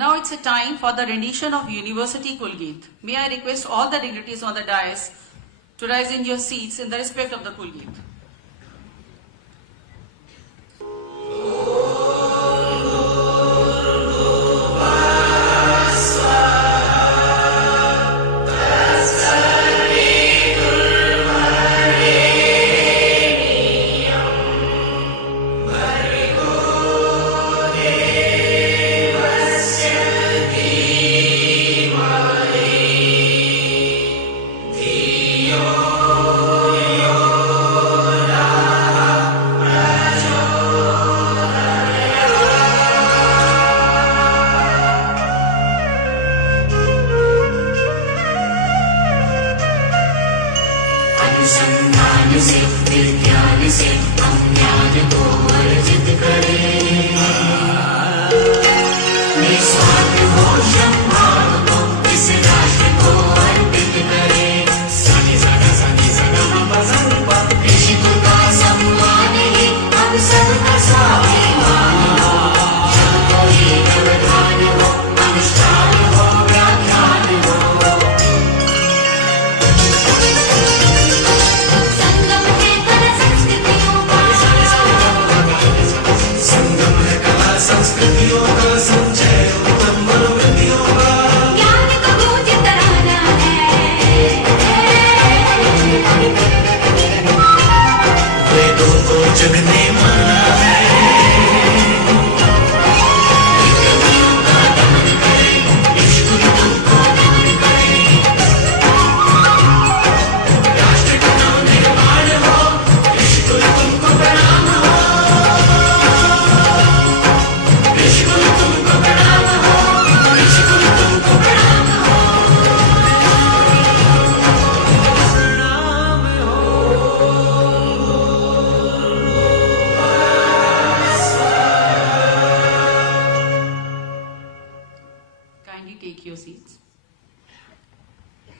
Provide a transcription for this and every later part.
Now it's a time for the rendition of University Kulgeet. May I request all the dignitaries on the dais to rise in your seats in the respect of the Kulgeet. अनुसंधान से विज्ञान से हम ज्ञान को अर्जित करें, निस्वार्थ मोक्षम भाव को इस राष्ट्र को अर्पित करें। सनि सदा हम ऋषि कुल का सम्मान ही हम सबका स्वाभिमान हो। जब कोई व्यवधान हो, अनुष्ठान हो, व्याख्यान हो, संस्कृतियों का संचय उत्तम मनोवृत्तियों का ज्ञान को गूंज तराना है। वेदों को जगने माना है। विकृतियों का दमन करें, ईश्वर तुमको दान करें। राष्ट्र का नव निर्माण हो, ईश्वर तुमको प्रणाम हो। Kindly take your seats.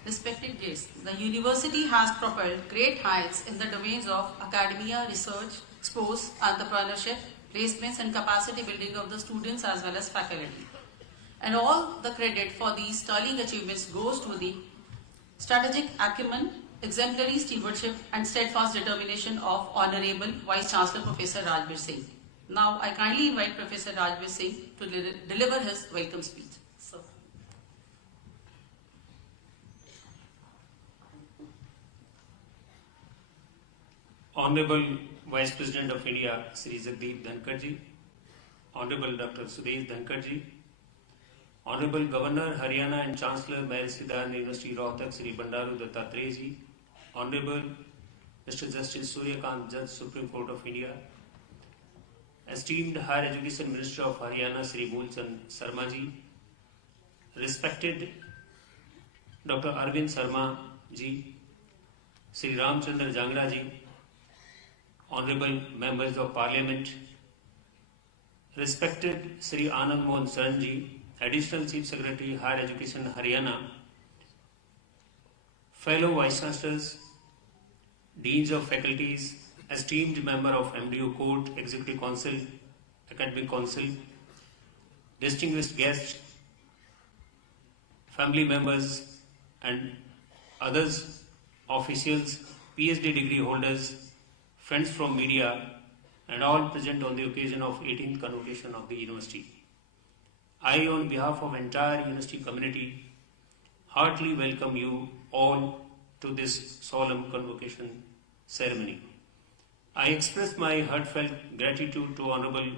Respected guests, the university has propelled great heights in the domains of academia, research, sports, entrepreneurship, placements and capacity building of the students as well as faculty. And all the credit for these sterling achievements goes to the strategic acumen, exemplary stewardship and steadfast determination of Honorable Vice Chancellor Professor Rajbir Singh. Now I kindly invite Professor Rajbir Singh to deliver his welcome speech. Sir. Honorable Vice President of India, Sri Jagdeep Dhankarji, Honorable Dr. Sudesh Dhankarji, Honorable Governor Haryana and Chancellor Mayor Siddharth University Rohtak, Sri Bandaru Dattatreyaji, Honorable Mr. Justice Suryakant, Judge Supreme Court of India, esteemed Higher Education Minister of Haryana, Sri Mulchand Sarmaji, respected Dr. Arvind Sharma ji, Sri Ramchandra Jangra ji, Honorable Members of Parliament, respected Sri Anand Mohan Saran ji, Additional Chief Secretary, Higher Education Haryana, fellow Vice Chancellors, Deans of Faculties, esteemed member of MDO Court, Executive Council, Academic Council, distinguished guests, family members and others, officials, PhD degree holders, friends from media and all present on the occasion of 18th convocation of the university. I, on behalf of entire university community, heartily welcome you all to this solemn convocation ceremony. I express my heartfelt gratitude to Honorable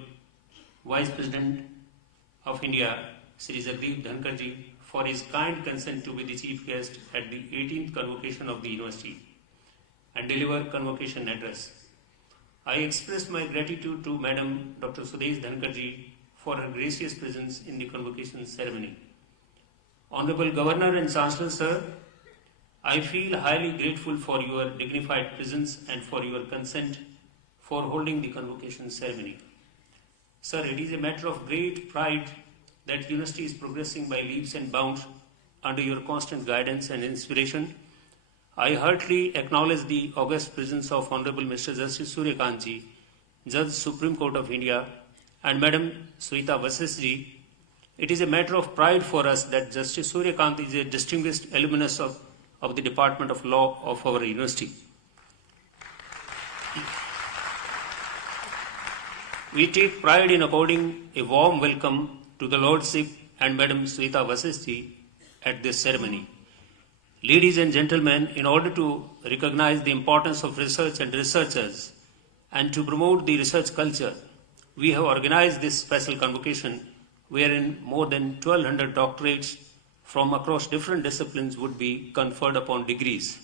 Vice President of India, Sri Jagdeep Dhankarji, for his kind consent to be the chief guest at the 18th convocation of the university and deliver convocation address. I express my gratitude to Madam Dr. Sudesh Dhankarji for her gracious presence in the convocation ceremony. Honorable Governor and Chancellor, Sir, I feel highly grateful for your dignified presence and for your consent for holding the convocation ceremony. Sir, it is a matter of great pride that university is progressing by leaps and bounds under your constant guidance and inspiration. I heartily acknowledge the august presence of Honorable Mr. Justice Suryakant ji, Judge Supreme Court of India, and Madam Suita Vasisji, It is a matter of pride for us that Justice Suryakant is a distinguished alumnus of the Department of Law of our university. We take pride in according a warm welcome to the Lordship and Madam Sweta Vasisthi at this ceremony. Ladies and gentlemen, in order to recognize the importance of research and researchers and to promote the research culture, we have organized this special convocation wherein more than 1,200 doctorates from across different disciplines would be conferred upon degrees.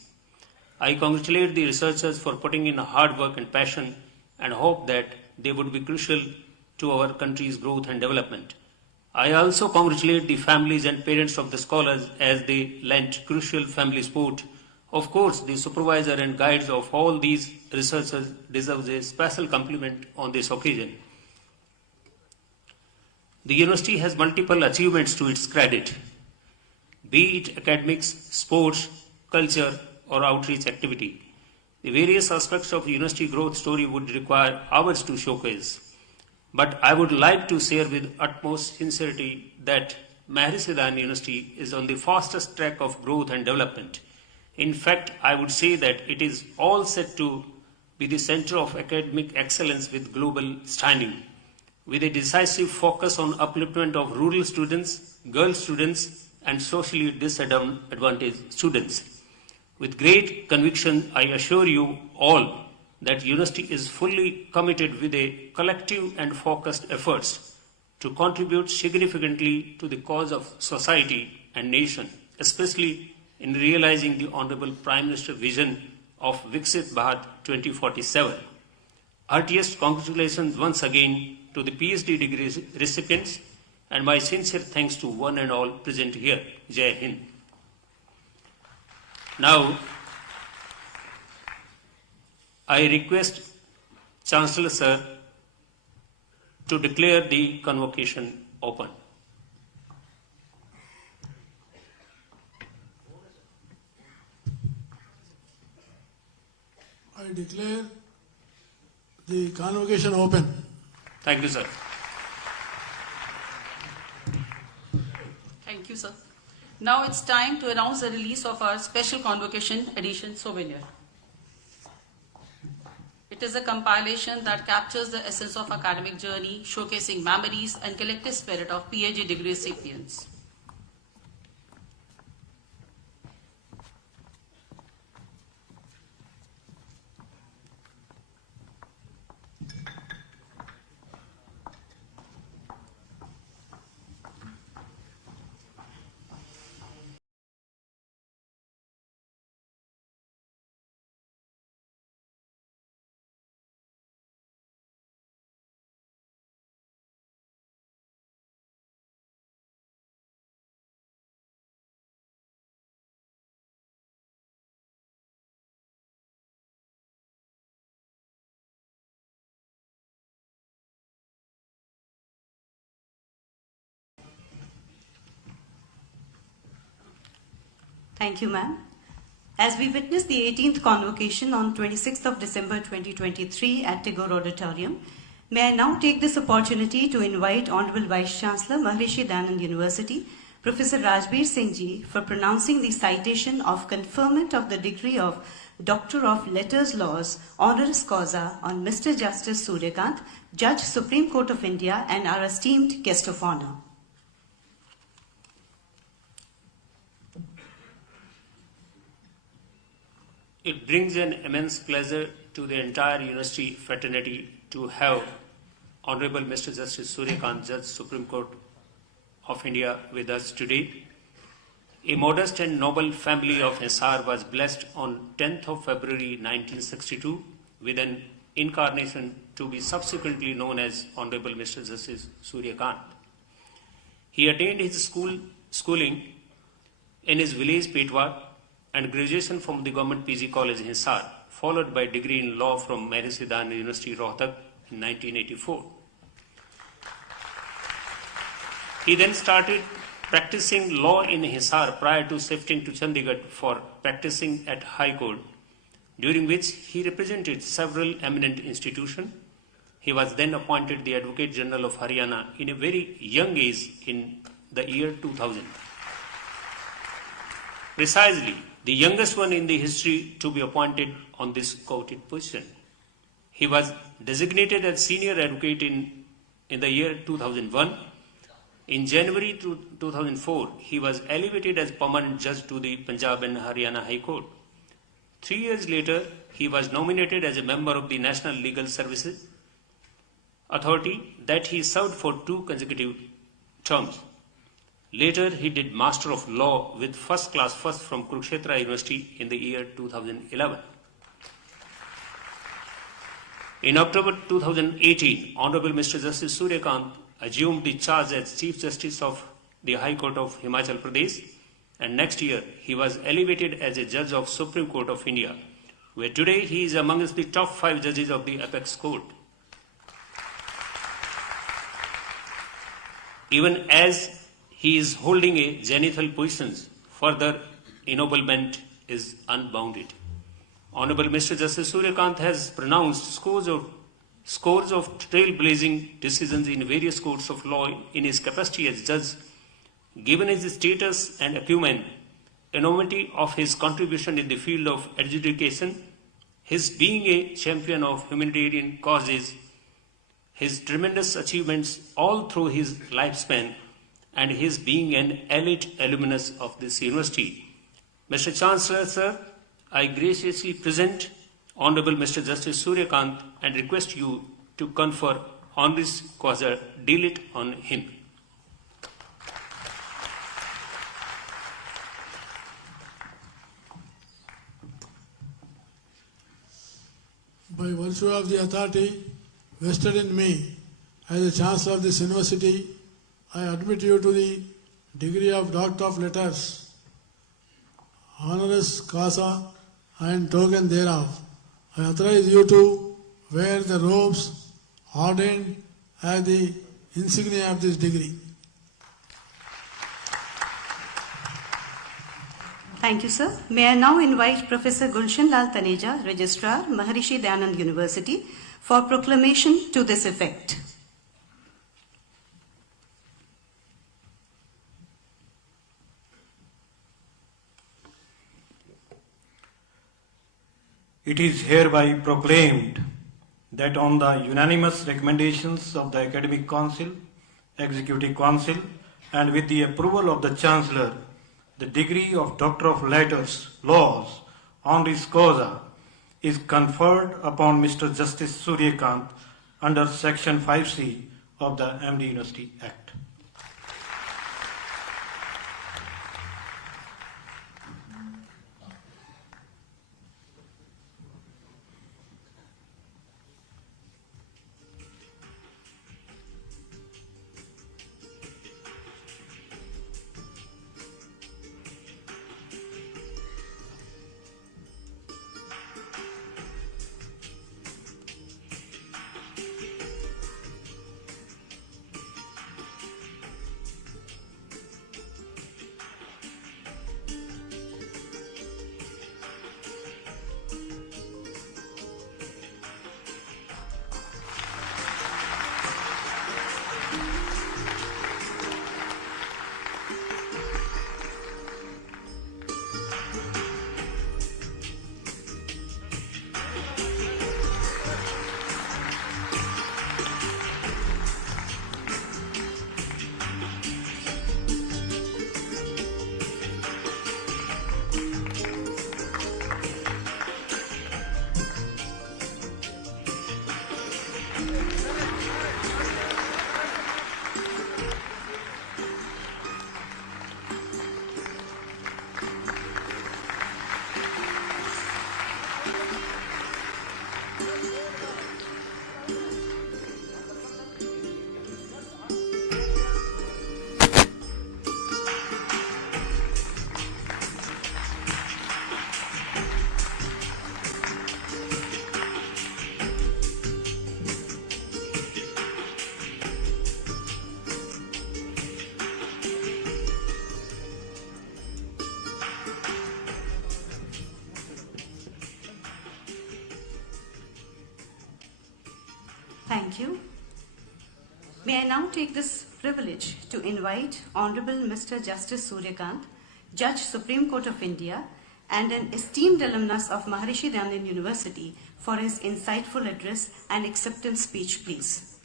I congratulate the researchers for putting in hard work and passion and hope that they would be crucial to our country's growth and development. I also congratulate the families and parents of the scholars as they lent crucial family support. Of course, the supervisor and guides of all these researchers deserve a special compliment on this occasion. The university has multiple achievements to its credit, be it academics, sports, culture, or outreach activity. The various aspects of the university growth story would require hours to showcase. But I would like to share with utmost sincerity that Maharishi Dayananda University is on the fastest track of growth and development. In fact, I would say that it is all set to be the center of academic excellence with global standing, with a decisive focus on upliftment of rural students, girl students, and socially disadvantaged students. With great conviction, I assure you all that university is fully committed with a collective and focused efforts to contribute significantly to the cause of society and nation, especially in realizing the Honorable Prime Minister's vision of Viksit Bharat 2047. Heartiest congratulations once again to the PhD degree recipients and my sincere thanks to one and all present here. Jai Hind. Now, I request Chancellor Sir to declare the convocation open. I declare the convocation open. Thank you, sir. Thank you, sir. Now it's time to announce the release of our special convocation edition souvenir. It is a compilation that captures the essence of academic journey, showcasing memories and collective spirit of PhD degree recipients. Thank you, ma'am. As we witness the 18th convocation on 26th of December 2023 at Tagore Auditorium, may I now take this opportunity to invite Honorable Vice Chancellor, Maharishi Dayananda University, Professor Rajbir Singh Ji, for pronouncing the citation of conferment of the degree of Doctor of Letters Laws, honoris causa on Mr. Justice Suryakant, Judge, Supreme Court of India, and our esteemed guest of honor. It brings an immense pleasure to the entire university fraternity to have Honorable Mr. Justice Suryakant, Judge, Supreme Court of India, with us today. A modest and noble family of Hisar was blessed on 10th of February 1962 with an incarnation to be subsequently known as Honorable Mr. Justice Suryakant. He attained his schooling in his village Petwar and graduation from the Government PG College Hisar, followed by degree in law from Maharishi Dayananda University, Rohtak in 1984. He then started practicing law in Hisar prior to shifting to Chandigarh for practicing at High Court, during which he represented several eminent institutions. he was then appointed the Advocate General of Haryana in a very young age in the year 2000. Precisely, the youngest one in the history to be appointed on this coveted position. He was designated as Senior Advocate in the year 2001. In January 2004, he was elevated as Permanent Judge to the Punjab and Haryana High Court. 3 years later, he was nominated as a member of the National Legal Services Authority that he served for 2 consecutive terms. Later, he did Master of Law with first class first from Kurukshetra University in the year 2011. In October 2018, Honorable Mr. Justice Suryakant assumed the charge as Chief Justice of the High Court of Himachal Pradesh, and next year he was elevated as a Judge of Supreme Court of India, where today he is amongst the top 5 judges of the Apex Court. Even as he is holding a zenithal position, further ennoblement is unbounded. Honorable Mr. Justice Suryakant has pronounced scores of trailblazing decisions in various courts of law in his capacity as judge. Given his status and acumen, enormity of his contribution in the field of adjudication, his being a champion of humanitarian causes, his tremendous achievements all through his lifespan, and his being an elite alumnus of this university. Mr. Chancellor, sir, I graciously present Honorable Mr. Justice Suryakant and request you to confer honoris causa delete on him. By virtue of the authority vested in me as the Chancellor of this university, I admit you to the degree of Doctor of Letters, honoris causa and token thereof. I authorize you to wear the robes ordained as the insignia of this degree. Thank you, sir. May I now invite Professor Gulshan Lal Taneja, Registrar, Maharishi Dayanand University, for proclamation to this effect. It is hereby proclaimed that on the unanimous recommendations of the Academic Council, Executive Council, and with the approval of the Chancellor, the degree of Doctor of Letters, Laws, honoris causa, is conferred upon Mr. Justice Suryakant under Section 5C of the MD University Act. Thank you. May I now take this privilege to invite Honorable Mr. Justice Suryakant, Judge Supreme Court of India, and an esteemed alumnus of Maharishi Dayanand University for his insightful address and acceptance speech, please.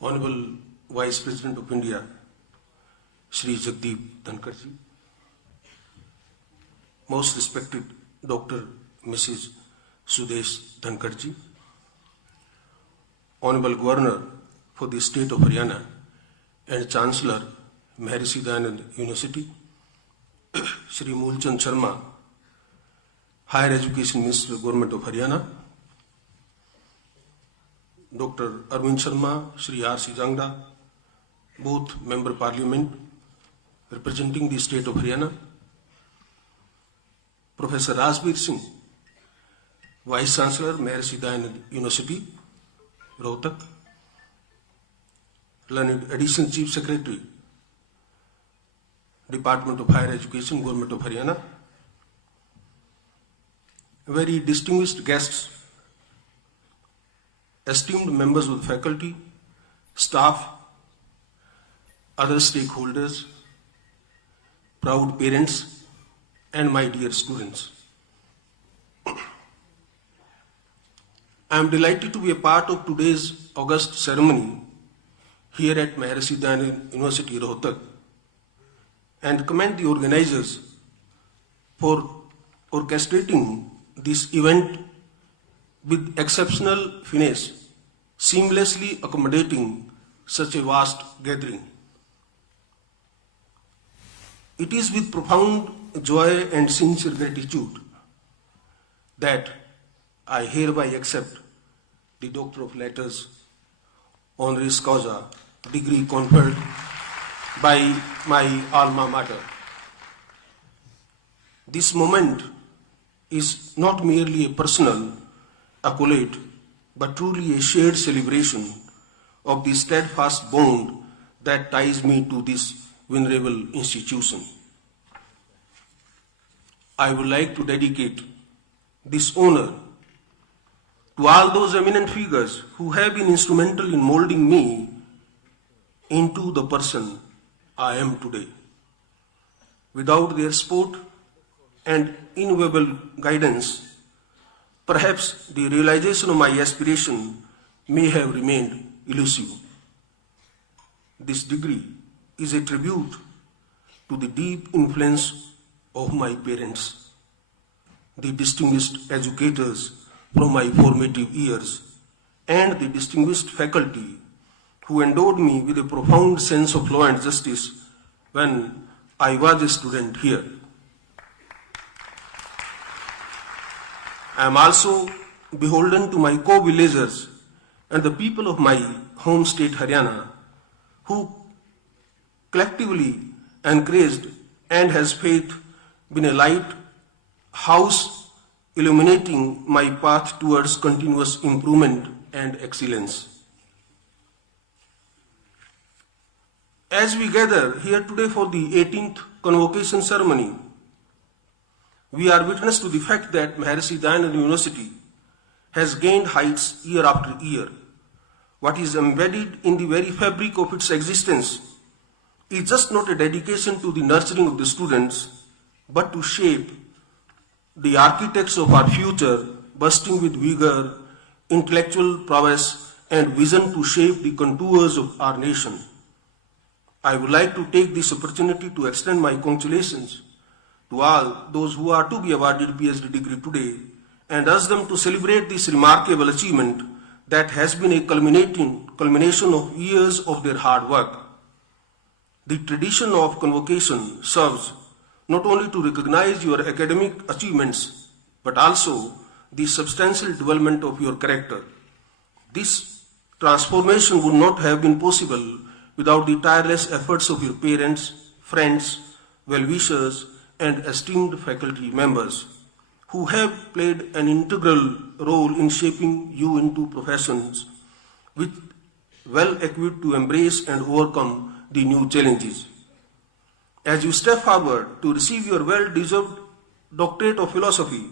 Honorable Vice President of India, Shri Jagdeep Dhankarji, most respected Dr. Mrs. Sudesh Dhankarji, Honorable Governor for the State of Haryana and Chancellor, Maharishi Dayanand University, Shri Moolchand Sharma, Higher Education Minister, Government of Haryana, Dr. Arvind Sharma, Shri R.C. Jangda, both Member Parliament representing the State of Haryana, Professor Rajbir Singh, Vice Chancellor, Maharishi Dayanand University, Rohtak, Learned Additional Chief Secretary, Department of Higher Education, Government of Haryana, very distinguished guests, esteemed members of the faculty, staff, other stakeholders, proud parents, and my dear students. I am delighted to be a part of today's august ceremony here at Maharishi Dayanand University, Rohtak, and commend the organizers for orchestrating this event with exceptional finesse, seamlessly accommodating such a vast gathering. It is with profound joy and sincere gratitude that I hereby accept the Doctor of Letters honoris causa degree conferred by my alma mater. This moment is not merely a personal accolade, but truly a shared celebration of the steadfast bond that ties me to this venerable institution. I would like to dedicate this honor to all those eminent figures who have been instrumental in molding me into the person I am today. Without their support and invaluable guidance, perhaps the realization of my aspiration may have remained elusive. This degree is a tribute to the deep influence of my parents, the distinguished educators from my formative years, and the distinguished faculty who endowed me with a profound sense of law and justice when I was a student here. I am also beholden to my co-villagers and the people of my home state Haryana, who collectively encouraged and has faith been a light house illuminating my path towards continuous improvement and excellence. As we gather here today for the 18th convocation ceremony, we are witness to the fact that Maharishi Dayanand University has gained heights year after year. What is embedded in the very fabric of its existence is just not a dedication to the nurturing of the students, but to shape the architects of our future, bursting with vigor, intellectual prowess, and vision to shape the contours of our nation. I would like to take this opportunity to extend my congratulations to all those who are to be awarded PhD degree today and ask them to celebrate this remarkable achievement that has been a culmination of years of their hard work. The tradition of convocation serves not only to recognize your academic achievements, but also the substantial development of your character. This transformation would not have been possible without the tireless efforts of your parents, friends, well-wishers, and esteemed faculty members who have played an integral role in shaping you into professions which well equipped to embrace and overcome the new challenges. As you step forward to receive your well-deserved doctorate of philosophy,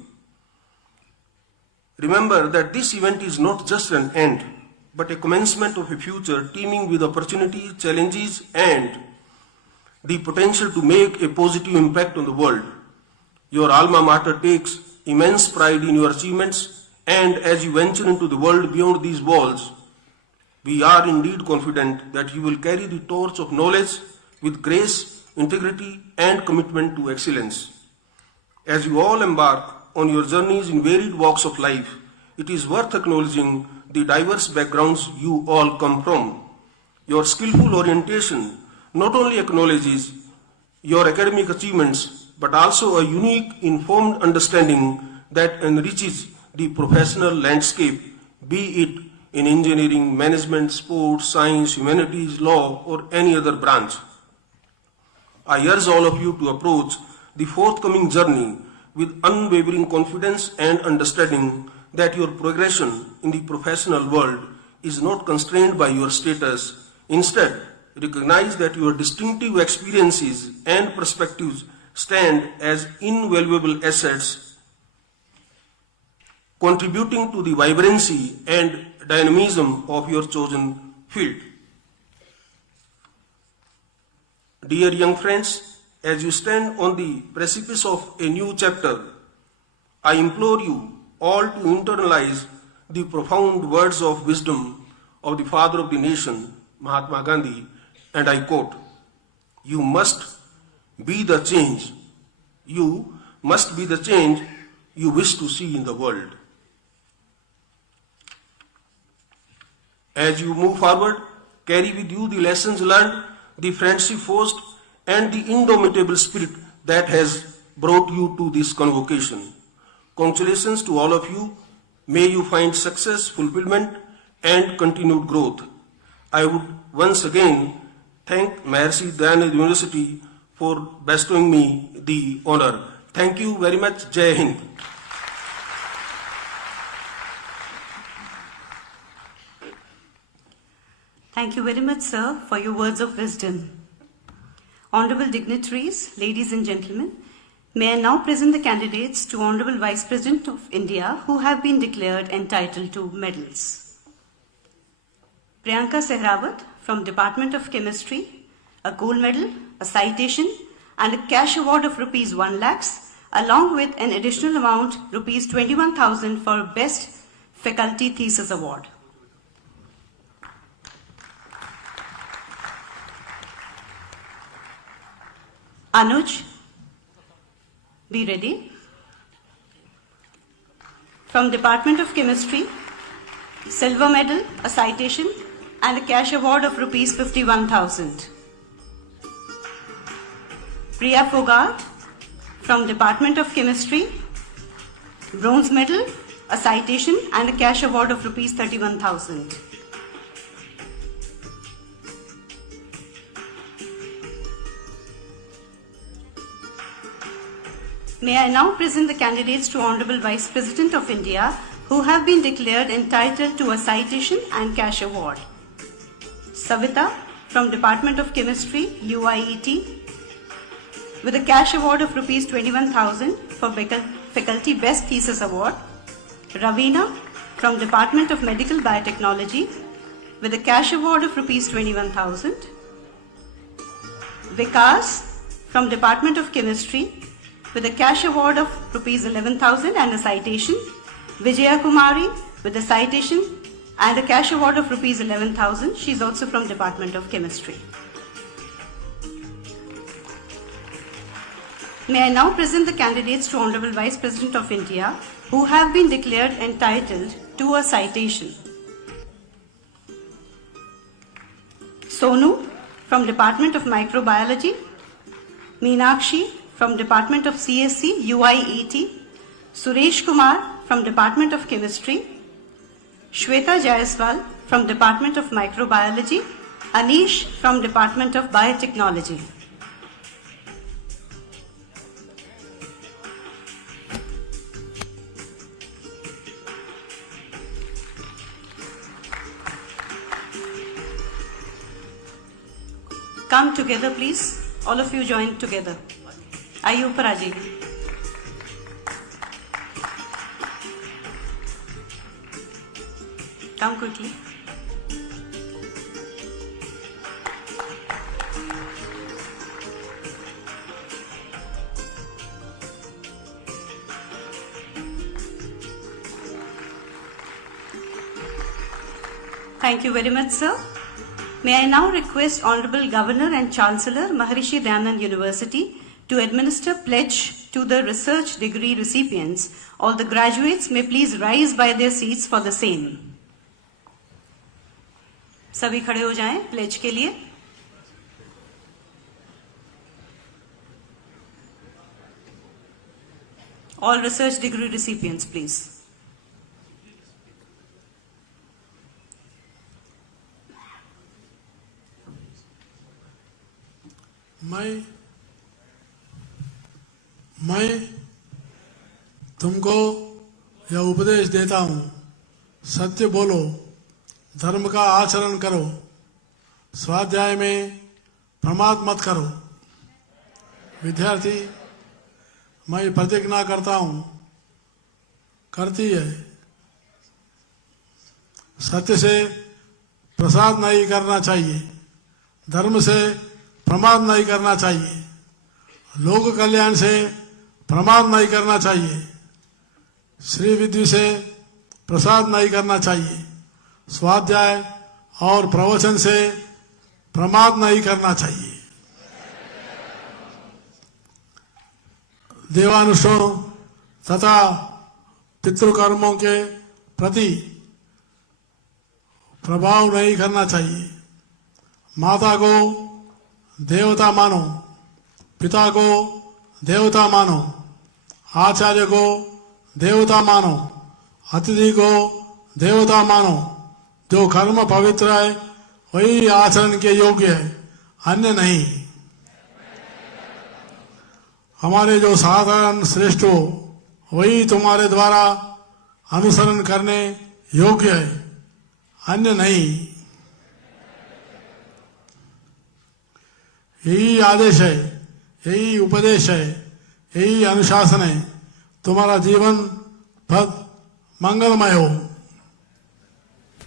remember that this event is not just an end, but a commencement of a future teeming with opportunities, challenges, and the potential to make a positive impact on the world. Your alma mater takes immense pride in your achievements, and as you venture into the world beyond these walls, we are indeed confident that you will carry the torch of knowledge with grace, integrity, and commitment to excellence. As you all embark on your journeys in varied walks of life, it is worth acknowledging the diverse backgrounds you all come from. Your skillful orientation not only acknowledges your academic achievements, but also a unique, informed understanding that enriches the professional landscape, be it in engineering, management, sports, science, humanities, law, or any other branch. I urge all of you to approach the forthcoming journey with unwavering confidence and understanding that your progression in the professional world is not constrained by your status. Instead, recognize that your distinctive experiences and perspectives stand as invaluable assets, contributing to the vibrancy and dynamism of your chosen field. Dear young friends, as you stand on the precipice of a new chapter, I implore you all to internalize the profound words of wisdom of the father of the nation, Mahatma Gandhi, and I quote, "You must be the change. You must be the change you wish to see in the world." As you move forward, carry with you the lessons learned, the friendship forged, and the indomitable spirit that has brought you to this convocation. Congratulations to all of you. May you find success, fulfillment, and continued growth. I would once again thank Maharshi Dayanand University for bestowing me the honor. Thank you very much. Jai Hind. Thank you very much, sir, for your words of wisdom. Honorable dignitaries, ladies and gentlemen, may I now present the candidates to Honorable Vice President of India who have been declared entitled to medals. Priyanka Sehrawat from Department of Chemistry, a gold medal, a citation, and a cash award of rupees 1 lakhs, along with an additional amount rupees 21,000 for Best Faculty Thesis Award. Anuj, be ready. From Department of Chemistry, silver medal, a citation, and a cash award of rupees 51,000. Priya Fogart from Department of Chemistry, bronze medal, a citation, and a cash award of rupees 31,000. May I now present the candidates to Honorable Vice President of India who have been declared entitled to a citation and cash award. Savita from Department of Chemistry, UIET, with a cash award of rupees 21,000 for Faculty Best Thesis Award. Ravina from Department of Medical Biotechnology, with a cash award of rupees 21,000. Vikas from Department of Chemistry, with a cash award of rupees 11,000 and a citation. Vijaya Kumari with a citation and a cash award of rupees 11,000. She is also from Department of Chemistry. May I now present the candidates to Honorable Vice President of India who have been declared entitled to a citation. Sonu from Department of Microbiology, Meenakshi from Department of CSC, UIET, Suresh Kumar from Department of Chemistry, Shweta Jaiswal from Department of Microbiology, Anish from Department of Biotechnology. come together, please. All of you join together. आइए ऊपर आ जाइए. Come quickly. Thank you very much, sir. May I now request Honorable Governor and Chancellor, Maharishi Dayanand University, to administer pledge to the research degree recipients. All the graduates may please rise by their seats for the same. सभी खड़े हो जाएं pledge के लिए. All research degree recipients, please. मैं तुमको यह उपदेश देता हूं, सत्य बोलो, धर्म का आचरण करो, स्वाध्याय में प्रमाद मत करो. विद्यार्थी, मैं प्रतिज्ञा करता हूं, करती है, सत्य से प्रसाद नहीं करना चाहिए, धर्म से प्रमाद नहीं करना चाहिए, लोक कल्याण से प्रमाद नहीं करना चाहिए, श्री विद्या से प्रसाद नहीं करना चाहिए, स्वाध्याय और प्रवचन से प्रमाद नहीं करना चाहिए. देवानुष्ठानों तथा पितृकर्मों के प्रति प्रभाव नहीं करना चाहिए. माता को देवता मानो, पिता को देवता मानो, आचार्य को देवता मानो, अतिथि को देवता मानो. जो कर्म पवित्र है वही आचरण के योग्य है, अन्य नहीं. हमारे जो साधारण श्रेष्ठ हो वही तुम्हारे द्वारा अनुसरण करने योग्य है, अन्य नहीं. यही आदेश है, यही उपदेश है, यही अनुशासन है. तुम्हारा जीवन पद मंगलमय हो.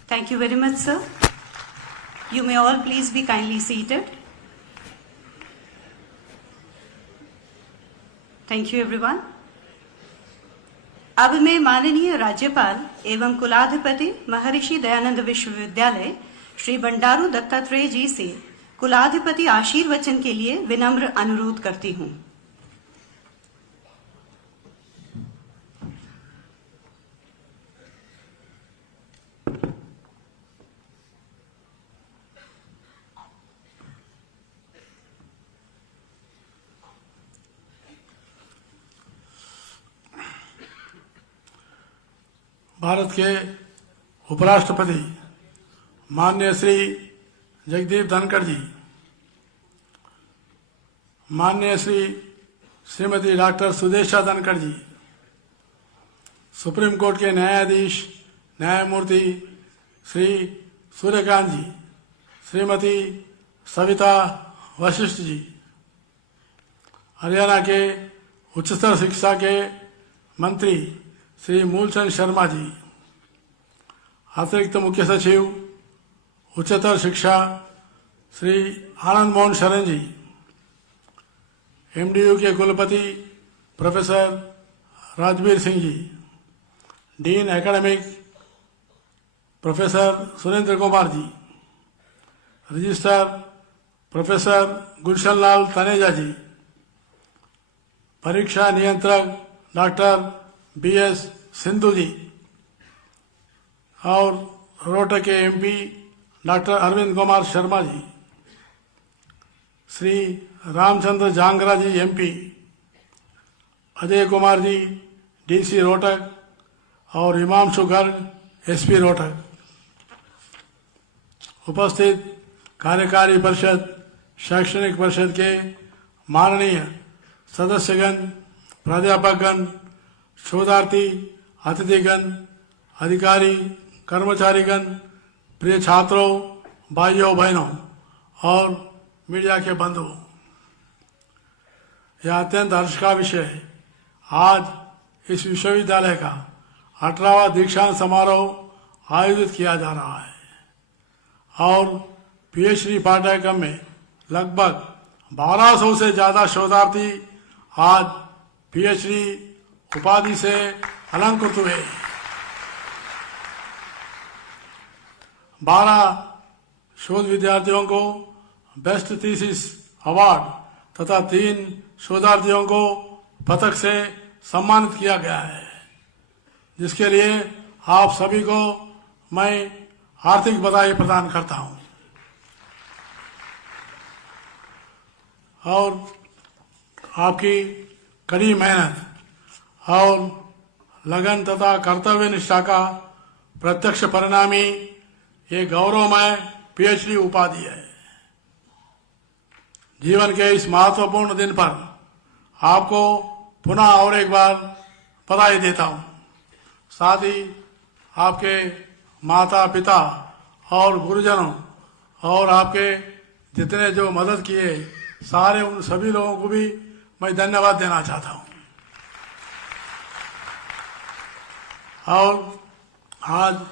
Thank you very much, sir. You may all please be kindly seated. Thank you, everyone. अब मैं माननीय राज्यपाल एवं कुलाधिपति महर्षि दयानंद विश्वविद्यालय श्री बंडारू दत्तात्रेय जी से कुलाधिपति आशीर्वचन के लिए विनम्र अनुरोध करती हूँ. भारत के उपराष्ट्रपति माननीय श्री जगदीप धनखड़ जी, माननीय श्रीमती डॉक्टर सुदेशा धनखड़ जी, सुप्रीम कोर्ट के न्यायाधीश न्यायमूर्ति श्री सूर्यकांत जी, श्रीमती सविता वशिष्ठ जी, हरियाणा के उच्चतर शिक्षा के मंत्री श्री मूलचंद शर्मा जी, अतिरिक्त मुख्य सचिव उच्चतर शिक्षा श्री आनंद मोहन शरण जी, एमडीयू के कुलपति professor Rajvir Singh ji, dean academic professor Surendra Kumar ji, registrar professor Gulshan Lal Taneja ji, परीक्षा नियंत्रक डॉक्टर बीएस सिंधु जी और रोहतक के MP doctor Arvind Kumar Sharma ji, Shri Ramchandra Jangra ji MP, Ajay Kumar ji DC Rohtak और हिमांशु गर्ग एसपी रोहतक, उपस्थित कार्यकारी परिषद शैक्षणिक परिषद के माननीय सदस्यगण, प्राध्यापकगण, शोधार्थी, अतिथिगण, अधिकारी, कर्मचारीगण, प्रिय छात्रों, भाइयों बहनों और मीडिया के बंधुओं, यह अत्यंत हर्ष का विषय है। आज इस विश्वविद्यालय का 18वां दीक्षांत समारोह आयोजित किया जा रहा है और पीएचडी पाठ्यक्रम में लगभग 1200 से ज्यादा शोधार्थी आज पीएचडी उपाधि से अलंकृत हुए। 12 शोध विद्यार्थियों को बेस्ट थीसिस अवार्ड तथा 3 शोधार्थियों को पदक से सम्मानित किया गया है, जिसके लिए आप सभी को मैं हार्दिक बधाई प्रदान करता हूं। और आपकी कड़ी मेहनत और लगन तथा कर्तव्य निष्ठा का प्रत्यक्ष परिणाम ही ये गौरवमय पीएचडी उपाधि है। जीवन के इस महत्वपूर्ण दिन पर आपको पुनः और एक बार बधाई देता हूं। साथ ही आपके माता पिता और गुरुजनों और आपके जितने जो मदद किए सारे उन सभी लोगों को भी मैं धन्यवाद देना चाहता हूं। और आज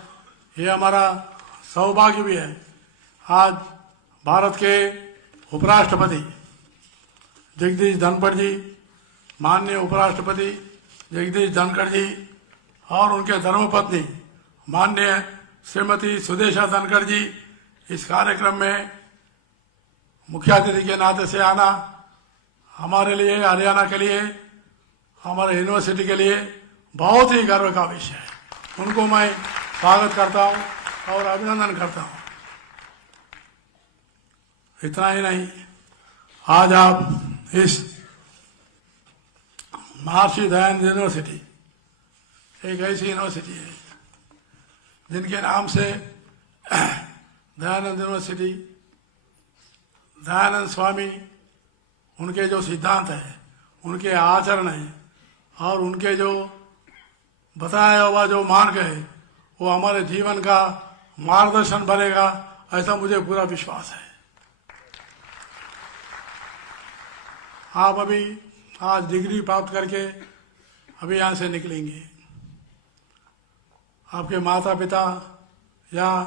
ये हमारा सौभाग्य भी है, आज भारत के उपराष्ट्रपति जगदीश धनखड़ जी, माननीय उपराष्ट्रपति जगदीश धनखड़ जी और उनके धर्मपत्नी माननीय श्रीमती सुदेशा धनखड़ जी इस कार्यक्रम में मुख्य अतिथि के नाते से आना हमारे लिए, हरियाणा के लिए, हमारे यूनिवर्सिटी के लिए बहुत ही गर्व का विषय है। उनको मैं स्वागत करता हूं और अभिनंदन करता हूं। इतना ही नहीं, आज आप इस महर्षि दयानंद यूनिवर्सिटी एक ऐसी यूनिवर्सिटी है जिनके नाम से दयानंद यूनिवर्सिटी, दयानंद स्वामी, उनके जो सिद्धांत है, उनके आचरण है और उनके जो बताया हुआ जो मार्ग है वो हमारे जीवन का मार्गदर्शन बनेगा, ऐसा मुझे पूरा विश्वास है। आप अभी आज डिग्री प्राप्त करके अभी यहां से निकलेंगे। आपके माता पिता या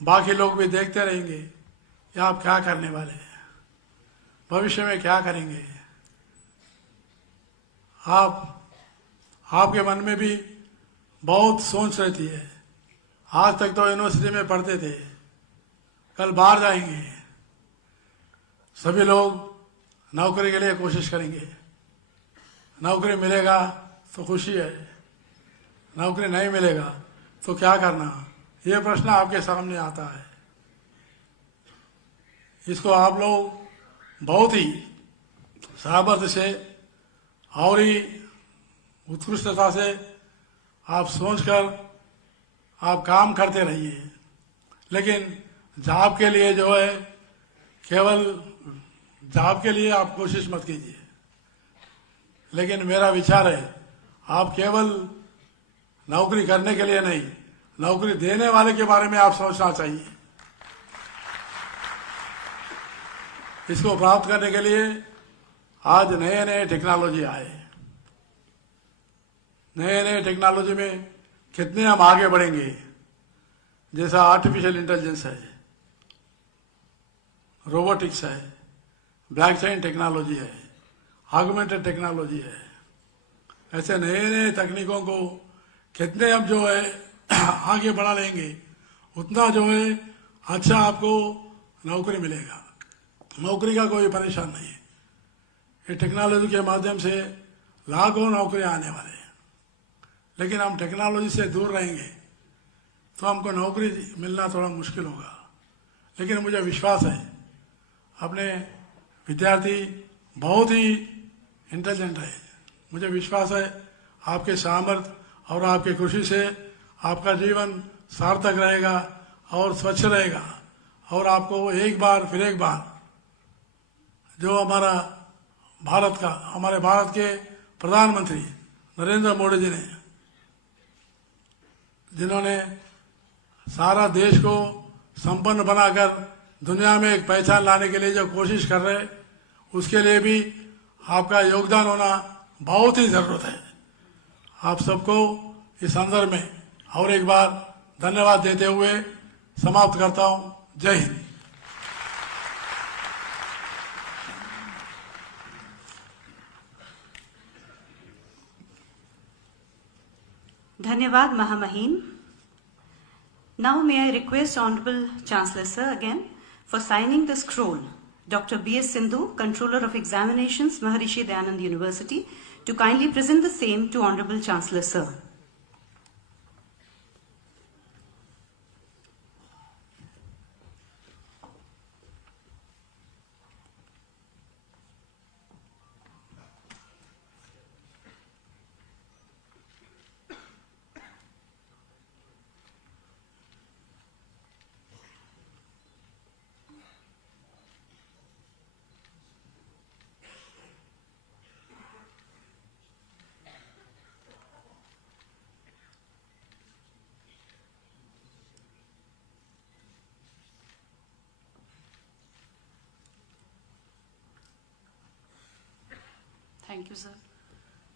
बाकी लोग भी देखते रहेंगे कि आप क्या करने वाले हैं, भविष्य में क्या करेंगे। आपके मन में भी बहुत सोच रहती है। आज तक तो यूनिवर्सिटी में पढ़ते थे, कल बाहर जाएंगे। सभी लोग नौकरी के लिए कोशिश करेंगे, नौकरी मिलेगा तो खुशी है, नौकरी नहीं मिलेगा तो क्या करना, ये प्रश्न आपके सामने आता है। इसको आप लोग बहुत ही सामर्थ्य से और ही उत्कृष्टता से आप सोचकर आप काम करते रहिए। लेकिन जॉब के लिए जो है, केवल जॉब के लिए आप कोशिश मत कीजिए। लेकिन मेरा विचार है, आप केवल नौकरी करने के लिए नहीं, नौकरी देने वाले के बारे में आप सोचना चाहिए। इसको प्राप्त करने के लिए आज नए नए टेक्नोलॉजी आए। नए नए टेक्नोलॉजी में कितने हम आगे बढ़ेंगे, जैसा आर्टिफिशियल इंटेलिजेंस है, रोबोटिक्स है, ब्लॉकचेन टेक्नोलॉजी है, ऑगमेंटेड टेक्नोलॉजी है। ऐसे नए नए तकनीकों को कितने हम जो है आगे बढ़ा लेंगे, उतना जो है अच्छा आपको नौकरी मिलेगा। नौकरी का कोई परेशान नहीं है। ये टेक्नोलॉजी के माध्यम से लाखों नौकरियां आने वाले हैं। लेकिन हम टेक्नोलॉजी से दूर रहेंगे तो हमको नौकरी मिलना थोड़ा मुश्किल होगा। लेकिन मुझे विश्वास है, अपने विद्यार्थी बहुत ही इंटेलिजेंट है। मुझे विश्वास है आपके सामर्थ्य और आपकी खुशी से आपका जीवन सार्थक रहेगा और स्वच्छ रहेगा। और आपको एक बार फिर एक बार जो हमारे भारत के प्रधानमंत्री नरेंद्र मोदी जी ने, जिन्होंने सारा देश को संपन्न बनाकर दुनिया में एक पहचान लाने के लिए जो कोशिश कर रहे, उसके लिए भी आपका योगदान होना बहुत ही जरूरत है। आप सबको इस संदर्भ में और एक बार धन्यवाद देते हुए समाप्त करता हूं। जय Hind. Dhanyavad Mahamahim. Now may I request Honorable Chancellor Sir again for signing the scroll. Dr. B.S. Sindhu, Controller of Examinations, Maharishi Dayanand University, to kindly present the same to Honorable Chancellor Sir. Thank you, sir.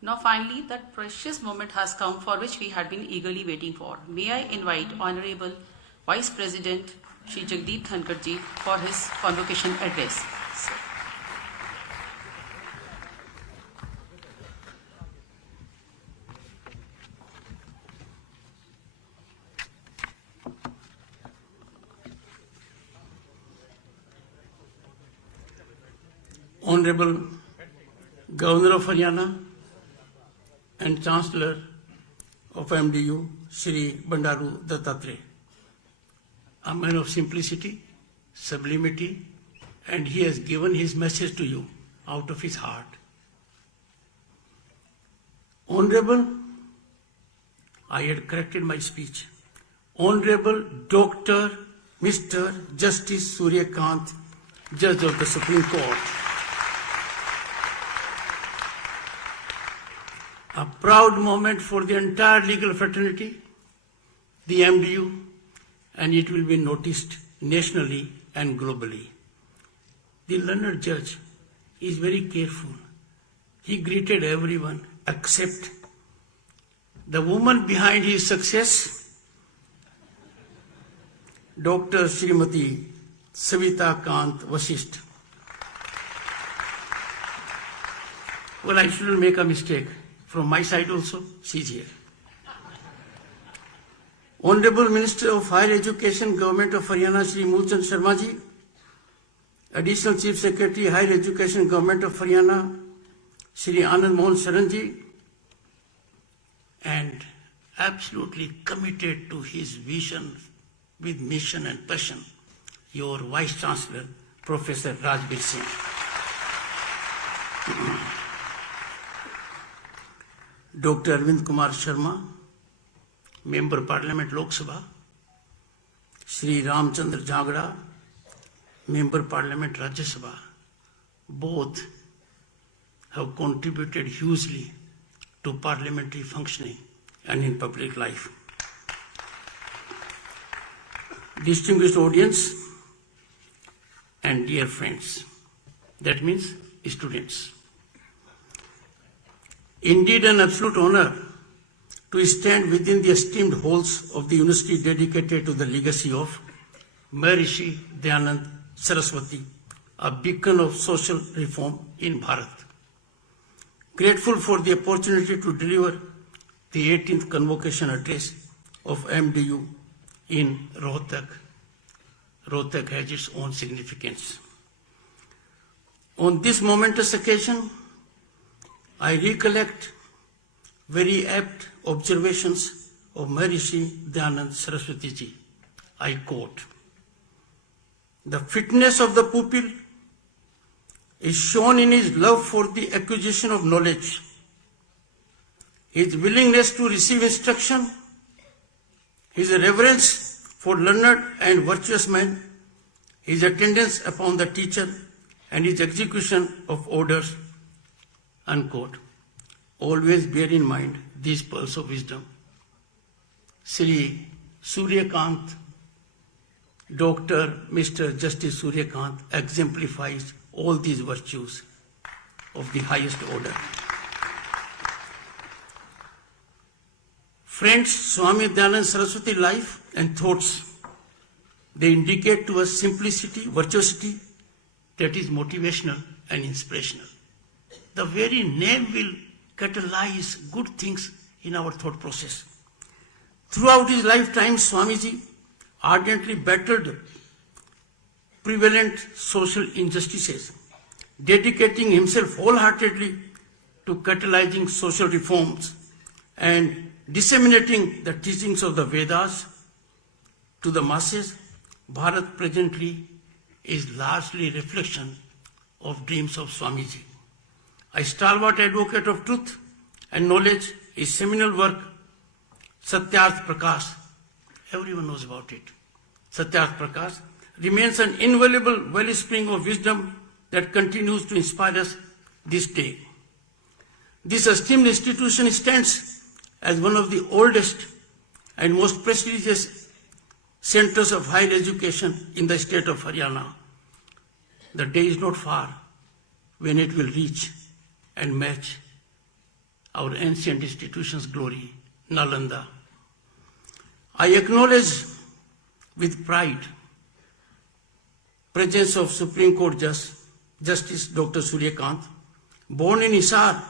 Now finally, that precious moment has come for which we had been eagerly waiting for. May I invite Honorable Vice President Shri Jagdeep Dhankar ji for his convocation address. Honorable Governor of Haryana and Chancellor of MDU, Shri Bandaru Dattatreya, a man of simplicity, sublimity, and he has given his message to you out of his heart. Honorable, I had corrected my speech. Honorable Dr. Mr. Justice Suryakant, Judge of the Supreme Court. A proud moment for the entire legal fraternity, the MDU, and it will be noticed nationally and globally. The learned judge is very careful. He greeted everyone except the woman behind his success, Dr. Srimati Savita Kant Vasisht. Well, I shouldn't make a mistake. From my side also, she is here. Honorable Minister of Higher Education, Government of Haryana, Shri Mulchand Sharma ji, Additional Chief Secretary, Higher Education, Government of Haryana, Shri Anand Mohan Sharan ji, and absolutely committed to his vision with mission and passion, your Vice Chancellor, Professor Rajbir Singh. Dr. Arvind Kumar Sharma, Member Parliament Lok Sabha, Shri Ramchandra Jagda, Member Parliament Rajya Sabha, both have contributed hugely to parliamentary functioning and in public life. Distinguished audience and dear friends, that means students. Indeed, an absolute honor to stand within the esteemed halls of the university dedicated to the legacy of Maharishi Dayanand Saraswati, a beacon of social reform in Bharat. Grateful for the opportunity to deliver the 18th convocation address of MDU in Rohtak. Rohtak has its own significance. On this momentous occasion, I recollect very apt observations of Maharishi Dayanand Saraswati ji. I quote, "The fitness of the pupil is shown in his love for the acquisition of knowledge, his willingness to receive instruction, his reverence for learned and virtuous men, his attendance upon the teacher, and his execution of orders," unquote. Always bear in mind these pearls of wisdom. Sri Suryakant Dr. Mr. Justice Suryakant exemplifies all these virtues of the highest order. Friends, Swami Dayanand Saraswati life and thoughts, they indicate to us simplicity, virtuosity that is motivational and inspirational. The very name will catalyze good things in our thought process. Throughout his lifetime, Swamiji ardently battled prevalent social injustices, dedicating himself wholeheartedly to catalyzing social reforms and disseminating the teachings of the Vedas to the masses. Bharat presently is largely a reflection of dreams of Swamiji. A stalwart advocate of truth and knowledge, his seminal work, Satyarth Prakash, everyone knows about it. Satyarth Prakash remains an invaluable wellspring of wisdom that continues to inspire us this day. This esteemed institution stands as one of the oldest and most prestigious centers of higher education in the state of Haryana. The day is not far when it will reach and match our ancient institution's glory, Nalanda. I acknowledge with pride presence of Supreme Court Justice Dr. Suryakant, born in Hisar.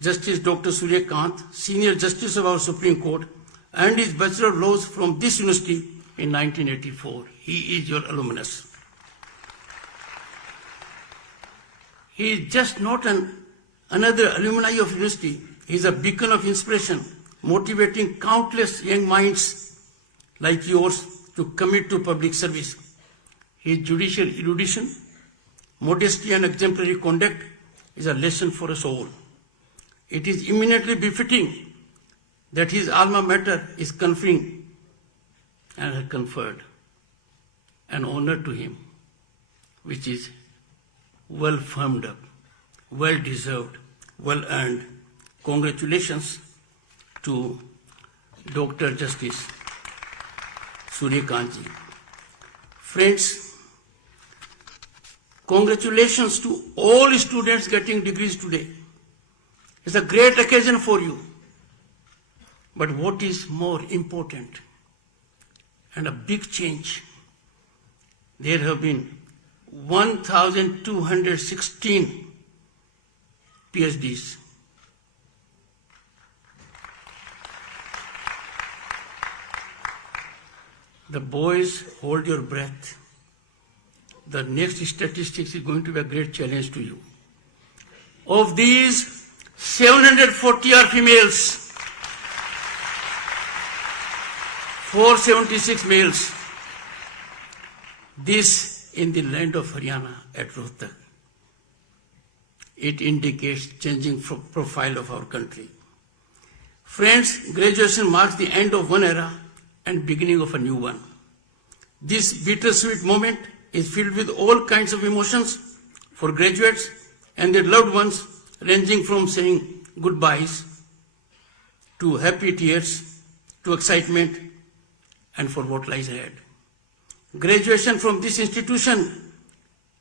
Justice Dr. Suryakant, Senior Justice of our Supreme Court, earned his Bachelor of Laws from this university in 1984. He is your alumnus. He is just not another alumni of university. He is a beacon of inspiration, motivating countless young minds like yours to commit to public service. His judicial erudition, modesty and exemplary conduct is a lesson for us all. It is eminently befitting that his alma mater is conferring and has conferred an honor to him, which is well firmed up, well deserved, well earned. Congratulations to Dr. Justice Suryakant ji. Friends, congratulations to all students getting degrees today. It's a great occasion for you. But what is more important and a big change, there have been 1,216 PhDs. The boys, hold your breath. The next statistics is going to be a great challenge to you. Of these, 740 are females, 476 males. This in the land of Haryana at Rohtak. It indicates changing profile of our country. Friends, graduation marks the end of one era and beginning of a new one. This bittersweet moment is filled with all kinds of emotions for graduates and their loved ones, ranging from saying goodbyes to happy tears to excitement and for what lies ahead. Graduation from this institution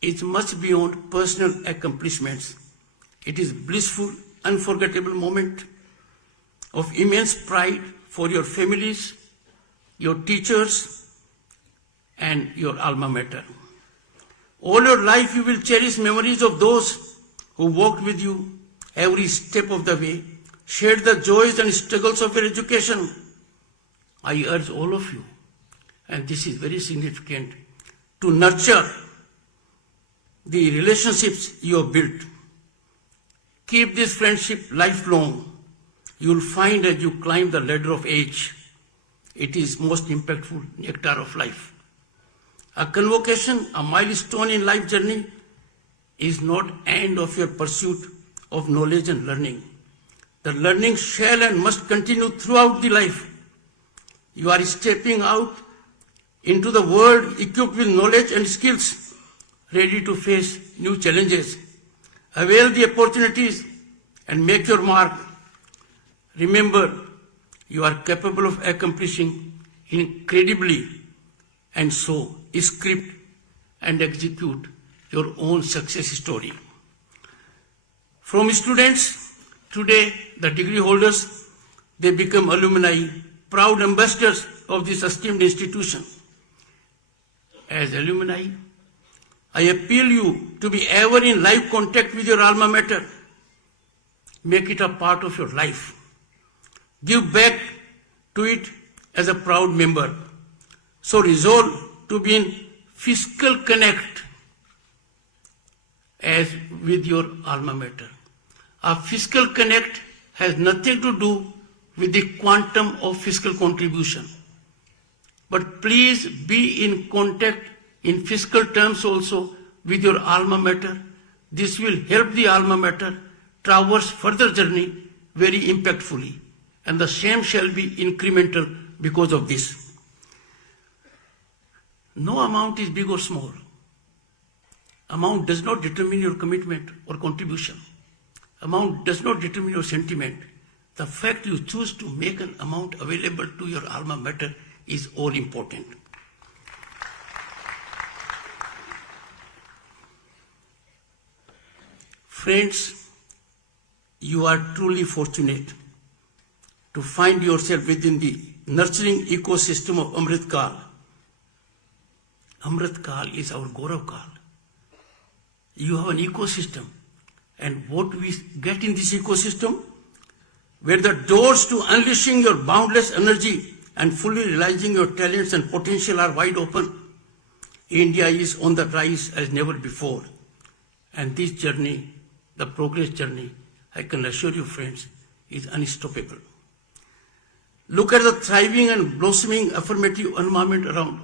is much beyond personal accomplishments. It is blissful, unforgettable moment of immense pride for your families, your teachers, and your alma mater. All your life you will cherish memories of those who walked with you every step of the way, shared the joys and struggles of your education. I urge all of you, and this is very significant, to nurture the relationships you have built. Keep this friendship lifelong. You will find as you climb the ladder of age, it is most impactful nectar of life. A convocation, a milestone in life journey, is not end of your pursuit of knowledge and learning. The learning shall and must continue throughout the life. You are stepping out into the world equipped with knowledge and skills, ready to face new challenges. Avail the opportunities and make your mark. Remember, you are capable of accomplishing incredibly and so script and execute your own success story. From students, today the degree holders, they become alumni, proud ambassadors of this esteemed institution. As alumni, I appeal you to be ever in live contact with your alma mater. Make it a part of your life. Give back to it as a proud member. So resolve to be in fiscal connect as with your alma mater. A fiscal connect has nothing to do with the quantum of fiscal contribution. But please be in contact in fiscal terms also with your alma mater. This will help the alma mater traverse further journey very impactfully, and the same shall be incremental because of this. No amount is big or small. Amount does not determine your commitment or contribution. Amount does not determine your sentiment. The fact you choose to make an amount available to your alma mater is all important. Friends, you are truly fortunate to find yourself within the nurturing ecosystem of Amrit Kal. Amrit Kal is our Gaurav Kal. You have an ecosystem, and what we get in this ecosystem, where the doors to unleashing your boundless energy and fully realizing your talents and potential are wide open. India is on the rise as never before. And this journey, the progress journey, I can assure you friends, is unstoppable. Look at the thriving and blossoming affirmative environment around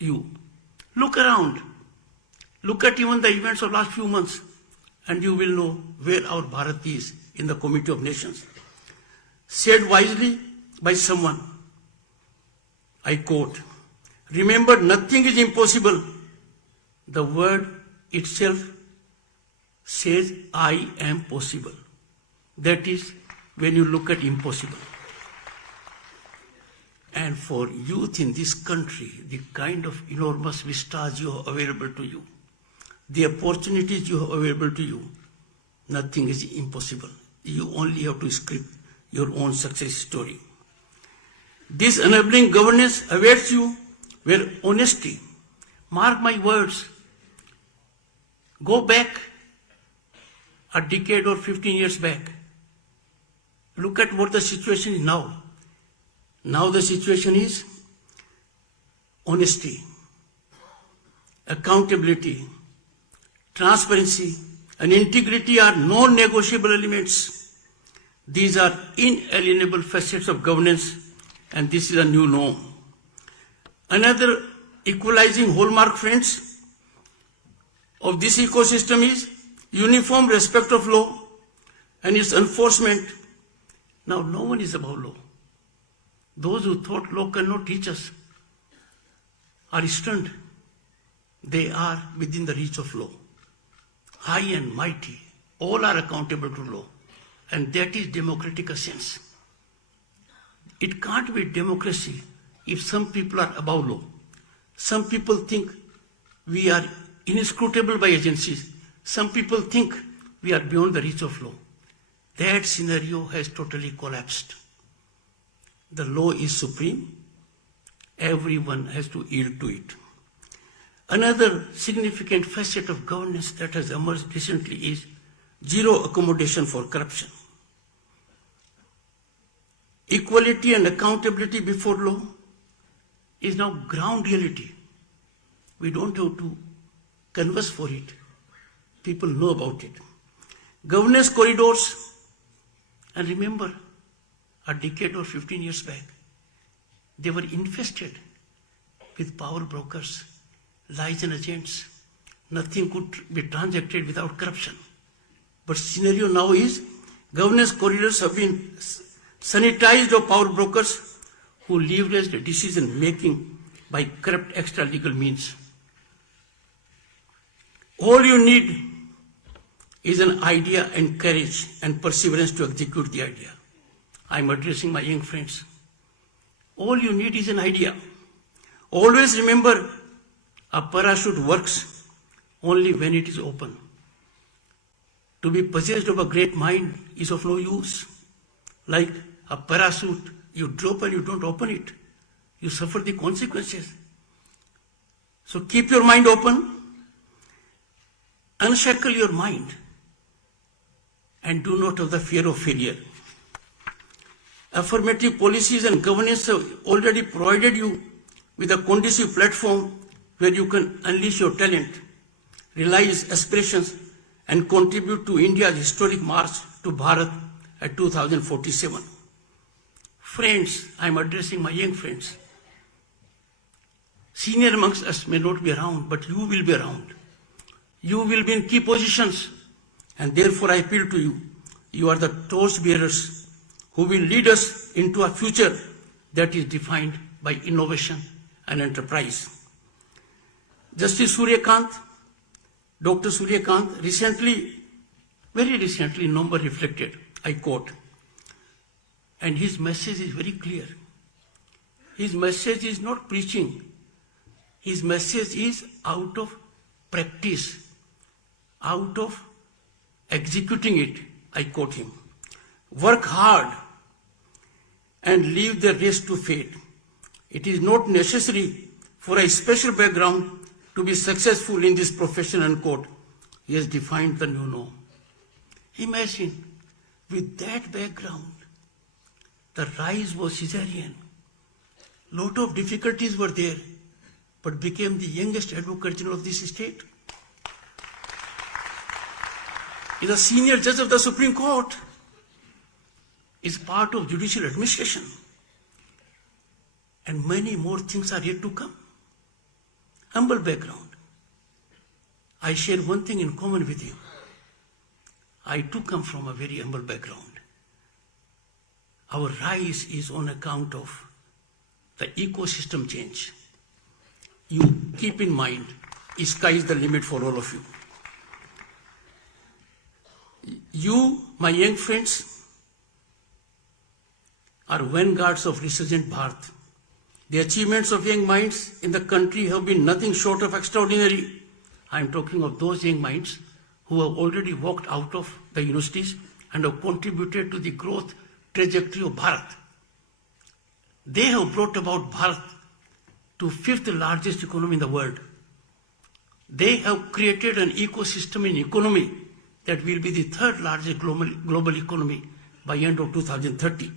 you. Look around. Look at even the events of last few months, and you will know where our Bharat is in the Committee of Nations. Said wisely by someone, I quote, "Remember, nothing is impossible." The word itself says, I am possible. That is when you look at impossible. And for youth in this country, the kind of enormous vistas you have available to you, the opportunities you have available to you, nothing is impossible. You only have to script your own success story. This enabling governance awaits you where honesty, mark my words, go back a decade or 15 years back. Look at what the situation is now. Now the situation is honesty, accountability, transparency, and integrity are non-negotiable elements. These are inalienable facets of governance, and this is a new norm. Another equalizing hallmark, friends, of this ecosystem is uniform respect of law and its enforcement. Now, no one is above law. Those who thought law cannot teach us are stunned. They are within the reach of law. High and mighty, all are accountable to law. And that is democratic essence. It can't be democracy if some people are above law. Some people think we are inscrutable by agencies. Some people think we are beyond the reach of law. That scenario has totally collapsed. The law is supreme. Everyone has to yield to it. Another significant facet of governance that has emerged recently is zero accommodation for corruption. Equality and accountability before law is now ground reality. We don't have to converse for it. People know about it. Governance corridors, and remember, a decade or 15 years back, they were infested with power brokers, lies and agents. Nothing could be transacted without corruption. But scenario now is governance corridors have been sanitized of power brokers who leveraged decision making by corrupt extra legal means. All you need is an idea and courage and perseverance to execute the idea. I'm addressing my young friends. All you need is an idea. Always remember, a parachute works only when it is open. To be possessed of a great mind is of no use. Like a parachute, you drop and you don't open it. You suffer the consequences. So keep your mind open, unshackle your mind, and do not have the fear of failure. Affirmative policies and governance have already provided you with a conducive platform where you can unleash your talent, realize aspirations, and contribute to India's historic march to Bharat at 2047. Friends, I am addressing my young friends. Senior amongst us may not be around, but you will be around. You will be in key positions, and therefore I appeal to you. You are the torch bearers who will lead us into a future that is defined by innovation and enterprise. Justice Suryakant, Dr. Suryakant, very recently, in November reflected, I quote, and his message is very clear. His message is not preaching. His message is out of practice, out of executing it. I quote him. Work hard and leave the rest to fate. It is not necessary for a special background to be successful in this profession, unquote. He has defined the new norm. Imagine, with that background, the rise was Caesarean. Lot of difficulties were there, but became the youngest advocate general of this state. Is a senior judge of the Supreme Court. Is part of judicial administration. And many more things are yet to come. Humble background. I share one thing in common with you. I too come from a very humble background. Our rise is on account of the ecosystem change. You keep in mind, sky is the limit for all of you. You, my young friends, are vanguards of resurgent Bharat. The achievements of young minds in the country have been nothing short of extraordinary. I am talking of those young minds who have already walked out of the universities and have contributed to the growth trajectory of Bharat. They have brought about Bharat to fifth largest economy in the world. They have created an ecosystem in economy that will be the third largest global economy by end of 2030.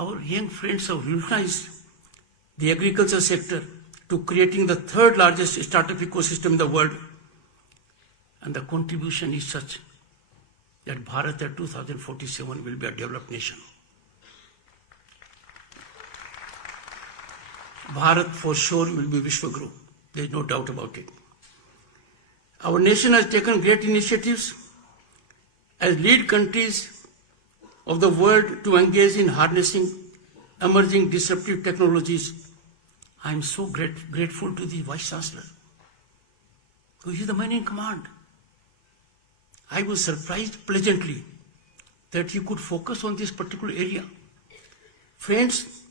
Our young friends have revolutionized the agriculture sector to creating the third largest startup ecosystem in the world. And the contribution is such that Bharat at 2047 will be a developed nation. Bharat for sure will be Vishwaguru. There is no doubt about it. Our nation has taken great initiatives as lead countries of the world to engage in harnessing emerging disruptive technologies. I am so grateful to the Vice Chancellor, who is the man in command. I was surprised pleasantly that he could focus on this particular area. Friends,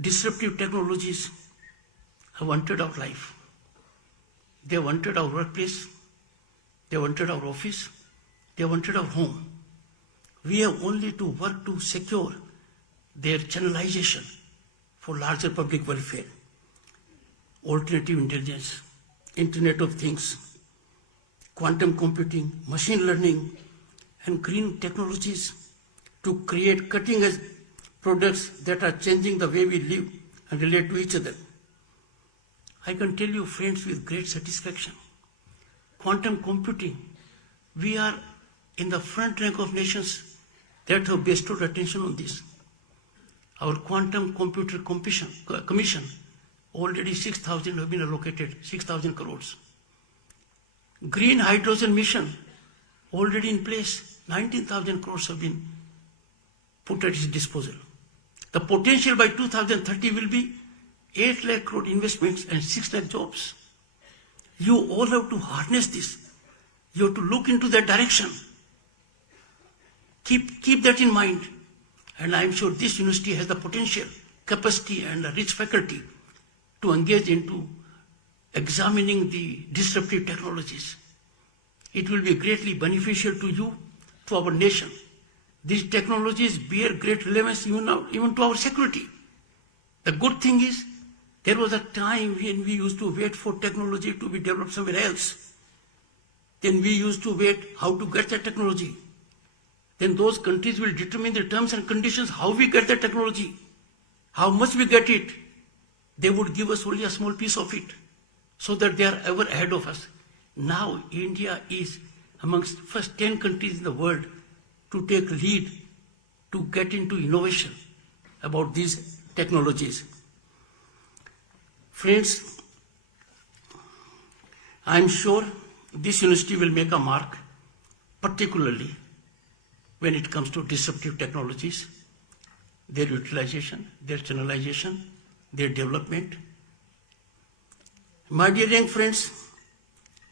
disruptive technologies have entered our life. They have entered our workplace. They have entered our office. They have entered our home. We have only to work to secure their channelization for larger public welfare. Alternative intelligence, Internet of Things, quantum computing, machine learning, and green technologies to create cutting-edge products that are changing the way we live and relate to each other. I can tell you, friends, with great satisfaction, quantum computing, we are in the front rank of nations that have bestowed attention on this. Our quantum computer commission, already 6,000 have been allocated, 6,000 crores. Green hydrogen mission, already in place, 19,000 crores have been put at its disposal. The potential by 2030 will be 8 lakh crore investments and 6 lakh jobs. You all have to harness this. You have to look into that direction. Keep that in mind. And I am sure this university has the potential capacity and a rich faculty to engage into examining the disruptive technologies. It will be greatly beneficial to you, to our nation. These technologies bear great relevance even to our security. The good thing is, there was a time when we used to wait for technology to be developed somewhere else. Then we used to wait how to get that technology. Then those countries will determine the terms and conditions how we get that technology, how much we get it. They would give us only a small piece of it, so that they are ever ahead of us. Now India is amongst first 10 countries in the world to take lead to get into innovation about these technologies. Friends, I am sure this university will make a mark, particularly when it comes to disruptive technologies, their utilization, their channelization, their development. My dear young friends,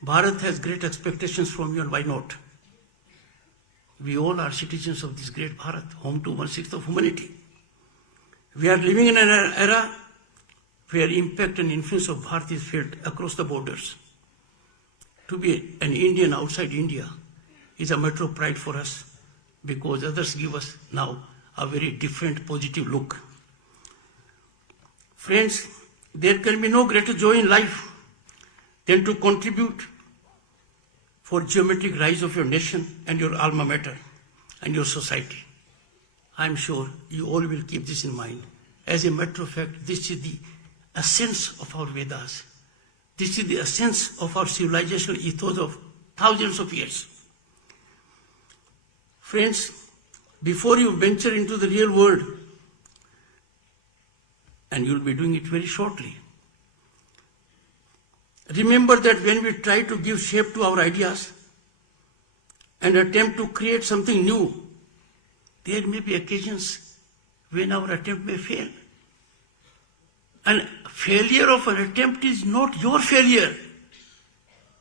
Bharat has great expectations from you, and why not? We all are citizens of this great Bharat, home to 1/6 of humanity. We are living in an era where impact and influence of Bharat is felt across the borders. To be an Indian outside India is a matter of pride for us, because others give us now a very different positive look. Friends, there can be no greater joy in life than to contribute for geometric rise of your nation and your alma mater and your society. I am sure you all will keep this in mind. As a matter of fact, this is the essence of our Vedas. This is the essence of our civilizational ethos of thousands of years. Friends, before you venture into the real world, and you'll be doing it very shortly, remember that when we try to give shape to our ideas and attempt to create something new, there may be occasions when our attempt may fail. And failure of an attempt is not your failure.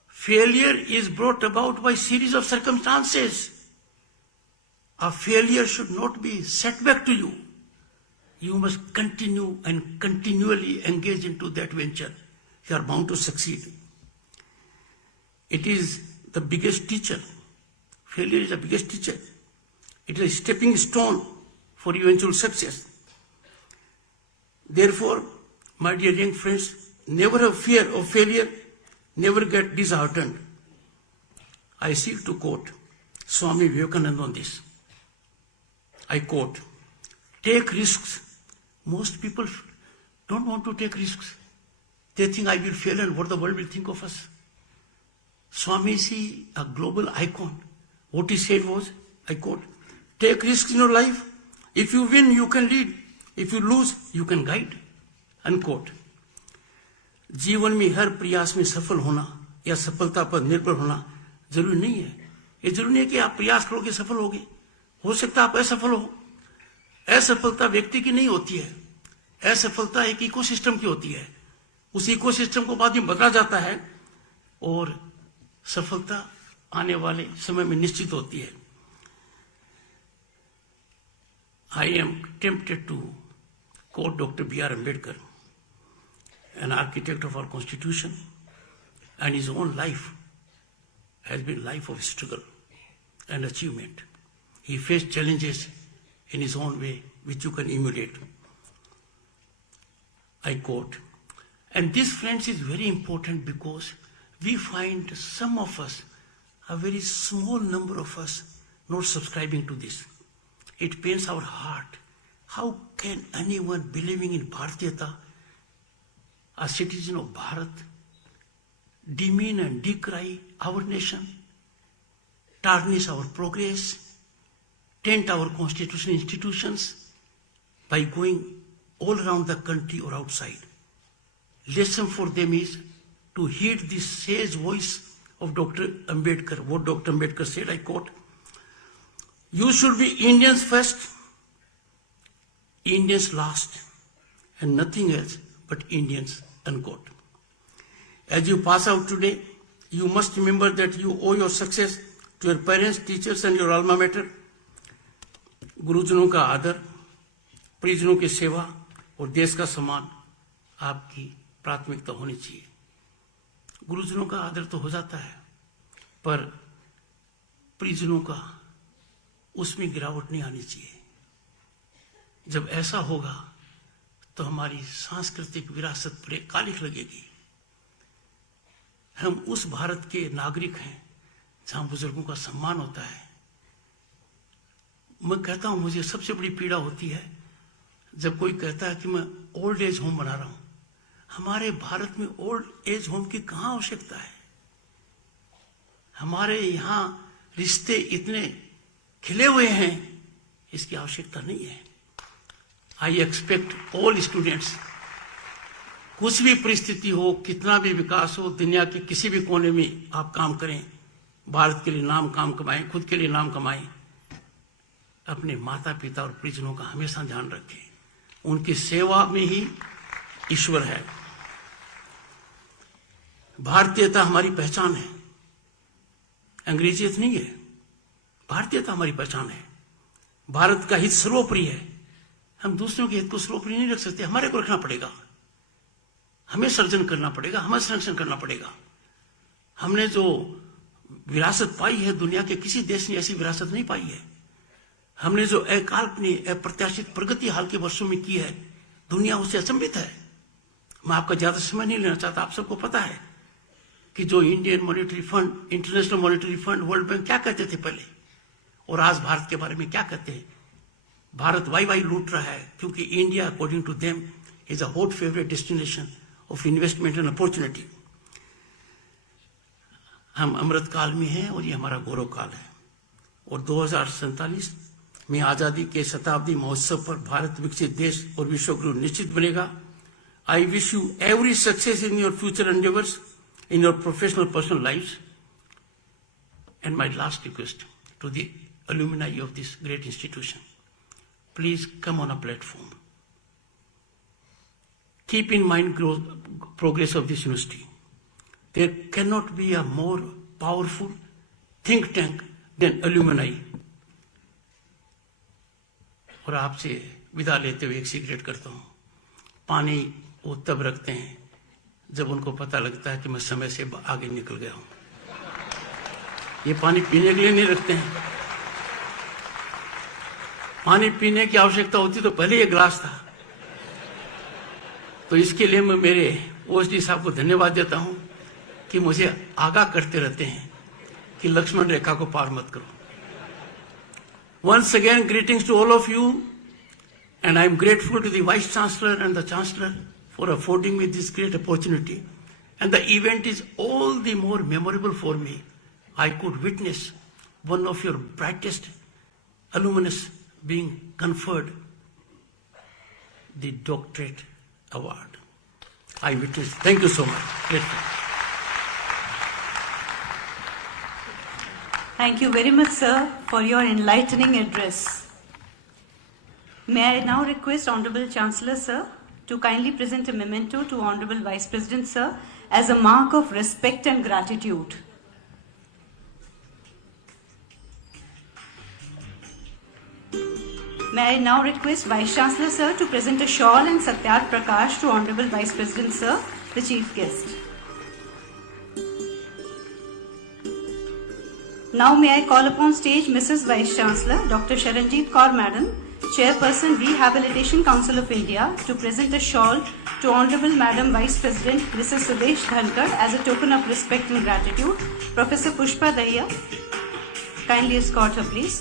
Failure is brought about by series of circumstances. A failure should not be setback to you. You must continue and continually engage into that venture. You are bound to succeed. It is the biggest teacher. Failure is the biggest teacher. It is a stepping stone for eventual success. Therefore, my dear young friends, never have fear of failure, never get disheartened. I seek to quote Swami Vivekananda on this. I quote, "Take risks." Most people don't want to take risks. They think I will fail and what the world will think of us. Swami is a global icon. What he said was, I quote, "Take risks in your life. If you win, you can lead. If you lose, you can guide." Unquote. जीवन में हर प्रयास में सफल होना या सफलता पर निर्भर होना जरूरी नहीं है. ये जरूरी नहीं है कि आप प्रयास करोगे सफल होगे. हो सकता है आप असफल हो. असफलता व्यक्ति की नहीं होती है. असफलता एक इकोसिस्टम की होती है. उस इकोसिस्टम को बाद में बदला जाता है और सफलता आने वाले समय में निश्चित होती है. I am tempted to quote Dr. B.R. Ambedkar, an architect of our constitution, and his own life has been life of struggle and achievement. He faced challenges in his own way, which you can emulate. I quote, and this, friends, is very important because we find some of us, a very small number of us, not subscribing to this. It pains our heart. How can anyone believing in Bharatiyata, a citizen of Bharat, demean and decry our nation, tarnish our progress, taint our constitutional institutions by going all around the country or outside? Lesson for them is to heed this sage voice of Dr. Ambedkar. What Dr. Ambedkar said, I quote, "You should be Indians first, Indians last, and nothing else but Indians," unquote. As you pass out today, you must remember that you owe your success to your parents, teachers, and your alma mater. गुरुजनों का आदर, परिजनों की सेवा और देश का सम्मान आपकी प्राथमिकता होनी चाहिए। गुरुजनों का आदर तो हो जाता है, पर परिजनों का उसमें गिरावट नहीं आनी चाहिए। जब ऐसा होगा तो हमारी सांस्कृतिक विरासत पर एक कालिख लगेगी। हम उस भारत के नागरिक हैं जहां बुजुर्गों का सम्मान होता है। मैं कहता हूं, मुझे सबसे बड़ी पीड़ा होती है जब कोई कहता है कि मैं ओल्ड एज होम बना रहा हूं। हमारे भारत में ओल्ड एज होम की कहां आवश्यकता है? हमारे यहां रिश्ते इतने खिले हुए हैं, इसकी आवश्यकता नहीं है। आई एक्सपेक्ट ऑल स्टूडेंट्स, कुछ भी परिस्थिति हो, कितना भी विकास हो, दुनिया के किसी भी कोने में आप काम करें, भारत के लिए नाम काम कमाएं, खुद के लिए नाम कमाएं, अपने माता पिता और परिजनों का हमेशा ध्यान रखें। उनकी सेवा में ही ईश्वर है। भारतीयता हमारी पहचान है, अंग्रेजियत नहीं है। भारतीयता हमारी पहचान है। भारत का हित सर्वोपरि है। हम दूसरों के हित को सर्वोपरि नहीं रख सकते। हमारे को रखना पड़ेगा, हमें सर्जन करना पड़ेगा, हमें संरक्षण करना पड़ेगा। हमने जो विरासत पाई है, दुनिया के किसी देश ने ऐसी विरासत नहीं पाई है। हमने जो अकाल्पनिक अप्रत्याशित प्रगति हाल के वर्षों में की है, दुनिया उससे अचंभित है। मैं आपका ज्यादा समय नहीं लेना चाहता। आप सबको पता है कि जो Indian monetary fund, international monetary fund, world bank क्या कहते थे पहले, और आज भारत के बारे में क्या कहते हैं। भारत वाई वाई लूट रहा है क्योंकि India according to them is a hot favourite destination of investment and opportunity. हम अमृत काल में हैं और ये हमारा गौरव काल है। और 2047 में आजादी के शताब्दी महोत्सव पर भारत विकसित देश और विश्व गुरु निश्चित बनेगा। I wish you every success in your future endeavours, in your professional personal lives. And my last request to the alumni of this great institution, please come on a platform. Keep in mind progress of this university. There cannot be a more powerful think tank than alumni. और आपसे विदा लेते हुए एक cigarette करता हूं। पानी वो तब रखते हैं जब उनको पता लगता है कि मैं समय से आगे निकल गया हूं। ये पानी पीने के लिए नहीं रखते हैं। पानी पीने की आवश्यकता होती तो पहले ये गिलास था। तो इसके लिए मैं मेरे ओएसडी साहब को धन्यवाद देता हूं कि मुझे आगाह करते रहते हैं कि लक्ष्मण रेखा को पार मत करो। Once again, greetings to all of you, and I am grateful to the Vice Chancellor and the Chancellor for affording me this great opportunity. And the event is all the more memorable for me. I could witness one of your brightest alumnus being conferred the doctorate award. I witnessed. Thank you so much. Grateful. Thank you very much, sir, for your enlightening address. May I now request Honorable Chancellor, sir, to kindly present a memento to Honorable Vice President, sir, as a mark of respect and gratitude. May I now request Vice Chancellor, sir, to present a shawl and Satyat Prakash to Honorable Vice President, sir, the Chief Guest. Now may I call upon stage Mrs. Vice Chancellor, Dr. Sharanjeet Kaur Madam, Chairperson, Rehabilitation Council of India, to present a shawl to Honorable Madam Vice President, Mrs. Sudesh Dhankar, as a token of respect and gratitude. Professor Pushpa Dahiya, kindly escort her, please.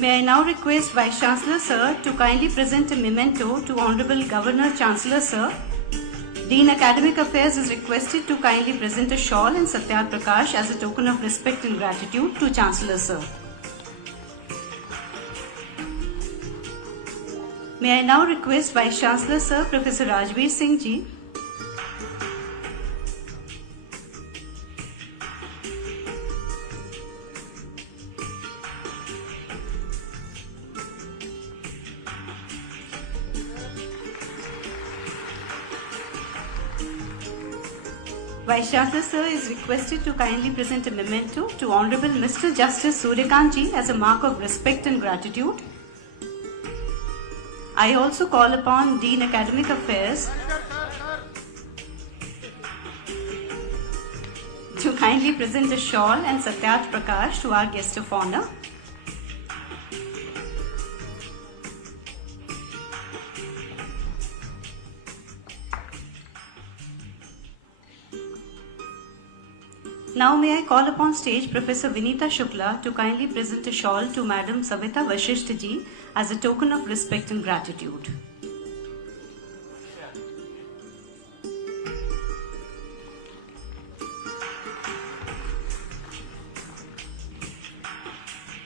May I now request Vice Chancellor, sir, to kindly present a memento to Honorable Governor Chancellor, sir. Dean Academic Affairs is requested to kindly present a shawl and Satyat Prakash as a token of respect and gratitude to Chancellor, sir. May I now request Vice Chancellor, sir, Professor Rajveer Singh ji, Vice Chancellor Sir is requested to kindly present a memento to Honorable Mr. Justice Suryakant Ji as a mark of respect and gratitude. I also call upon Dean Academic Affairs to kindly present a shawl and Satyarth Prakash to our guest of honor. Now may I call upon stage Professor Vinita Shukla to kindly present a shawl to Madam Savita Vashisht Ji as a token of respect and gratitude.